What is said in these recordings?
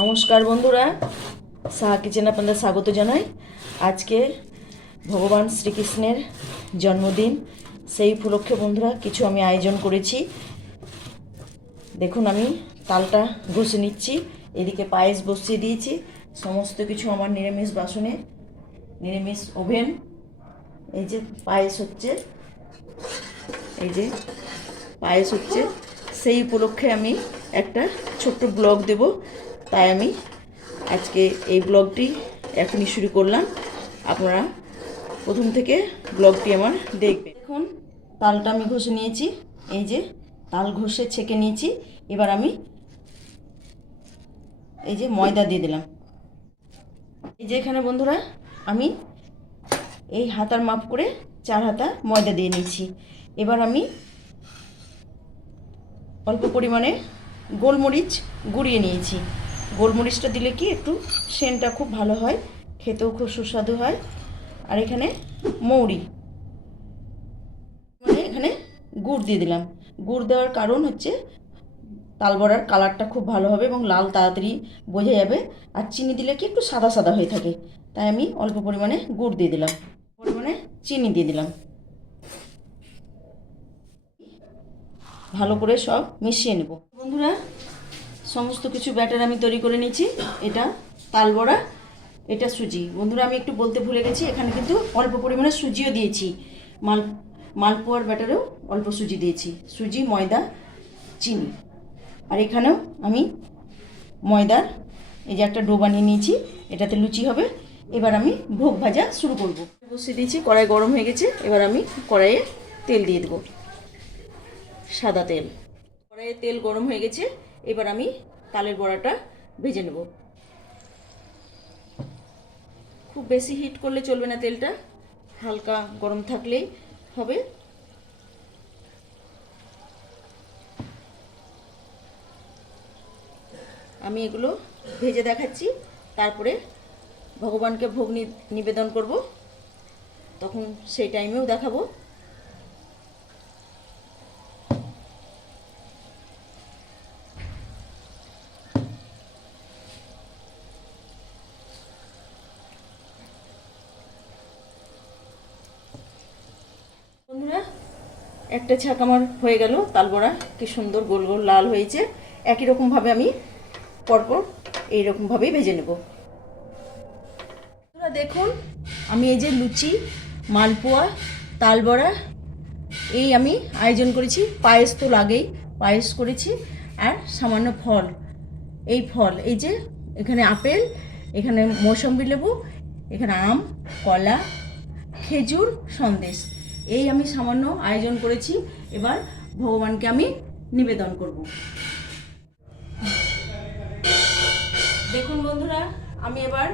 নমস্কার বন্ধুরা, সাহা কিচেনে আপনাদের স্বাগত জানাই। আজকে ভগবান শ্রীকৃষ্ণের জন্মদিন, সেই উপলক্ষে বন্ধুরা কিছু আমি আয়োজন করেছি। দেখুন, আমি তালটা ঘষে নিচ্ছি, এদিকে পায়েস বসিয়ে দিয়েছি। সমস্ত কিছু আমার নিরামিষ বাসনে, নিরামিষ ওভেন। এই যে পায়েস হচ্ছে, এই যে পায়েস হচ্ছে, সেই উপলক্ষে আমি একটা ছোট্ট ব্লগ দেব। তাই আমি আজকে এই ব্লগটি এখনই শুরু করলাম। আপনারা প্রথম থেকে ব্লগটি আমার দেখবেন। দেখুন, তালটা আমি ঘষে নিয়েছি, এই যে তাল ঘষে ছেঁকে নিয়েছি। এবার আমি এই যে ময়দা দিয়ে দিলাম। এই যে এখানে বন্ধুরা আমি এই হাতার মাপ করে 4 হাতা ময়দা দিয়ে নিয়েছি। এবার আমি অল্প পরিমাণে গোলমরিচ গুঁড়িয়ে নিয়েছি। গোলমরিচটা দিলে কি একটু সেন্টটা খুব ভালো হয়, খেতেও খুব সুস্বাদু হয়। আর এখানে মৌরি, মানে এখানে গুড় দিয়ে দিলাম। গুড় দেওয়ার কারণ হচ্ছে তালবড়ার কালারটা খুব ভালো হবে এবং লাল তাড়াতাড়ি বোঝা যাবে। আর চিনি দিলে কি একটু সাদা সাদা হয়ে থাকে, তাই আমি অল্প পরিমাণে গুড় দিয়ে দিলাম, পরিমাণে চিনি দিয়ে দিলাম। ভালো করে সব মিশিয়ে নেব। বন্ধুরা, সমস্ত কিছু ব্যাটার আমি তৈরি করে নিয়েছি। এটা তালবড়া, এটা সুজি। বন্ধুরা, আমি একটু বলতে ভুলে গেছি, এখানে কিন্তু অল্প পরিমাণে সুজিও দিয়েছি। মালপোয়ার ব্যাটারেও অল্প সুজি দিয়েছি, সুজি, ময়দা, চিনি। আর এখানেও আমি ময়দার এই যে একটা ডো বানিয়ে নিয়েছি, এটাতে লুচি হবে। এবার আমি ভোগ ভাজা শুরু করব। বসিয়ে দিয়েছি, কড়াই গরম হয়ে গেছে। এবার আমি কড়াইয়ে তেল দিয়ে দেবো, সাদা তেল। কড়াইয়ে তেল গরম হয়ে গেছে। এবার আমি তালের বড়াটা ভেজে নেব। খুব বেশি হিট করলে চলবে না, তেলটা হালকা গরম থাকলেই হবে। আমি এগুলো ভেজে দেখাচ্ছি, তারপরে ভগবানকে ভোগ নিবেদন করব, তখন সেই টাইমেও দেখাবো। বন্ধুরা, একটা ছাক আমার হয়ে গেল। তালবড়া কি সুন্দর গোল গোল লাল হয়েছে। একই রকমভাবে আমি পরপর এইরকমভাবেই ভেজে নেব। বন্ধুরা দেখুন, আমি এই যে লুচি, মালপোয়া, তালবড়া এই আমি আয়োজন করেছি। পায়েস তো লাগেই, পায়েস করেছি। আর সামান্য ফল, এই ফল, এই যে এখানে আপেল, এখানে মৌসম্বি লেবু, এখানে আম, কলা, খেজুর, সন্দেশ, এই আমি সামান্য আয়োজন করেছি। এবার ভগবানকে আমি নিবেদন করব। দেখুন বন্ধুরা, আমি এবার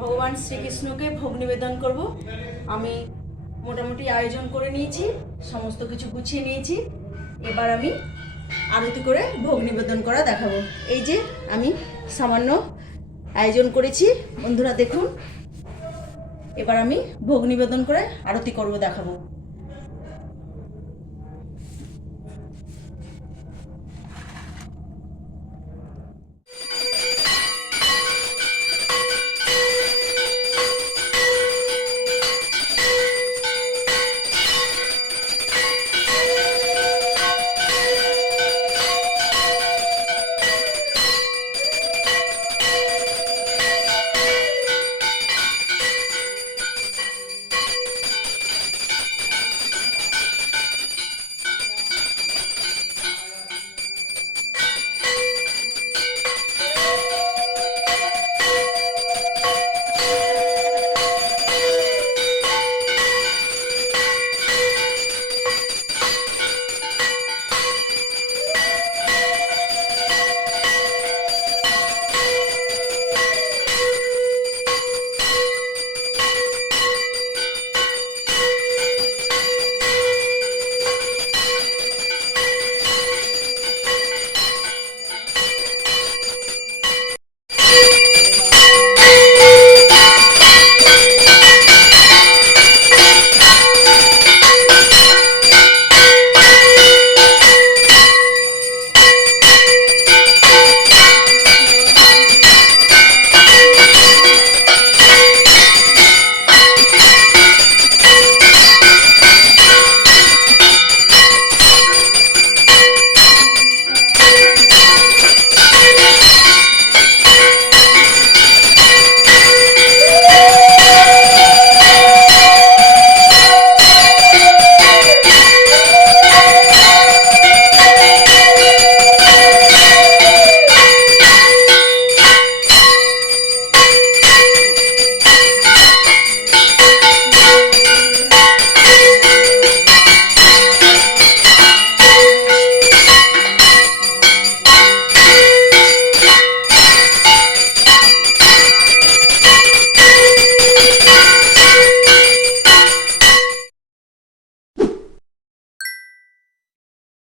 ভগবান শ্রীকৃষ্ণকে ভোগ নিবেদন করব। আমি মোটামুটি আয়োজন করে নিয়েছি, সমস্ত কিছু গুছিয়ে নিয়েছি। এবার আমি আরতি করে ভোগ নিবেদন করা দেখাবো। এই যে আমি সামান্য আয়োজন করেছি বন্ধুরা, দেখুন। এবার আমি ভোগ নিবেদন করে আরতি করব, দেখাবো।